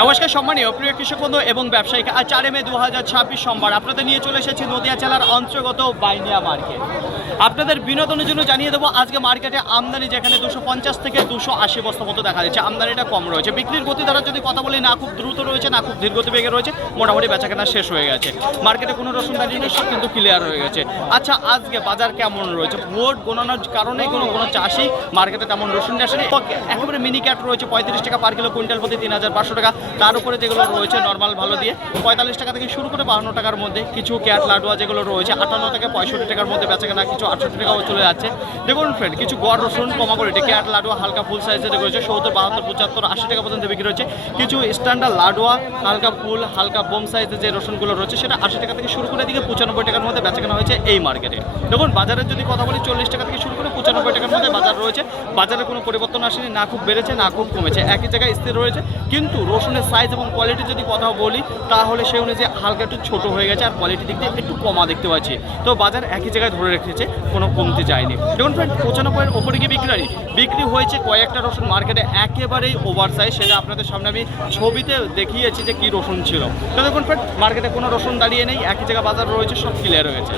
নমস্কার সম্মানীয় প্রিয় কৃষক বন্ধু এবং ব্যবসায়িক। আজ 4 মে 2026 সোমবার আপনাদের নিয়ে চলে এসেছি নদিয়া জেলার অন্তর্গত বাইনিয়া মার্কেট। আপনাদের বিনোদনের জন্য জানিয়ে দেবো আজকে মার্কেটে আমদানি যেখানে 250 থেকে 280 বস্তা মতো দেখা যাচ্ছে, আমদানিটা কম রয়েছে। বিক্রির গতি দ্বারা যদি কথা বলি, না খুব দ্রুত রয়েছে না খুব ধীর গতিবেগে রয়েছে, মোটামুটি বেচাকেনা শেষ হয়ে গেছে। মার্কেটে কোনো রসুন দাঁড়িয়ে নেই, সব কিন্তু ক্লিয়ার হয়ে গেছে। আচ্ছা, আজকে বাজার কেমন রয়েছে? ভোট গণনার কারণে কোনো চাষি মার্কেটে তেমন রসুন আসেনি। একেবারে মিনি ক্যাট রয়েছে 35 টাকা পার কিলো, কুইন্টাল প্রতি 3500 টাকা। তার উপরে যেগুলো রয়েছে নর্মাল ভালো দিয়ে 45 টাকা থেকে শুরু করে 52 টাকার মধ্যে। কিছু ক্যাট লাডুয়া যেগুলো রয়েছে 58 থেকে 65 টাকার মধ্যে বেচাকেনা, কিছু 68 টাকাও চলে যাচ্ছে। দেখুন ফ্রেন্ড, কিছু গড় রসুন কমা করে ক্যাট লাডুয়া হালকা ফুল সাইজের রয়েছে 70, 72, 75, 80 টাকা পর্যন্ত বিক্রি হচ্ছে। কিছু স্ট্যান্ডার্ড লাডুয়া হালকা ফুল হালকা বোম সাইজের যে রসুনগুলো রয়েছে সেটা 80 টাকা থেকে শুরু করে দিকে 95 টাকার মধ্যে বেচাকেনা হয়েছে এই মার্কেটে। দেখুন বাজারের যদি কথা বলি 40 টাকা থেকে শুরু করে 95 টাকার মধ্যে বাজার রয়েছে। বাজারে কোনো পরিবর্তন আসেনি, না খুব বেড়েছে না খুব কমেছে, একই জায়গায় স্থির রয়েছে। কিন্তু রসুনের সাইজ এবং কোয়ালিটি যদি কথা বলি তাহলে সেই অনুযায়ী হালকা একটু ছোট হয়ে গেছে, আর কোয়ালিটি দিক দিয়ে একটু কমা দেখতে পাচ্ছি। তো বাজার একই জায়গায় ধরে রেখেছে, কোনো কমতে যায়নি। দেখুন ফ্রেন্ড, 95-এর ওপরে গিয়ে বিক্রি হয়েছে কয়েকটা রসুন মার্কেটে একেবারেই ওভার সাইজ। সেটা আপনাদের সামনে আমি ছবিতে দেখিয়েছি যে কী রসুন ছিল। তো দেখুন ফ্রেন্ড, মার্কেটে কোনো রসুন দাঁড়িয়ে নেই, একই জায়গায় বাজার রয়েছে, সব ক্লিয়ার হয়ে গেছে।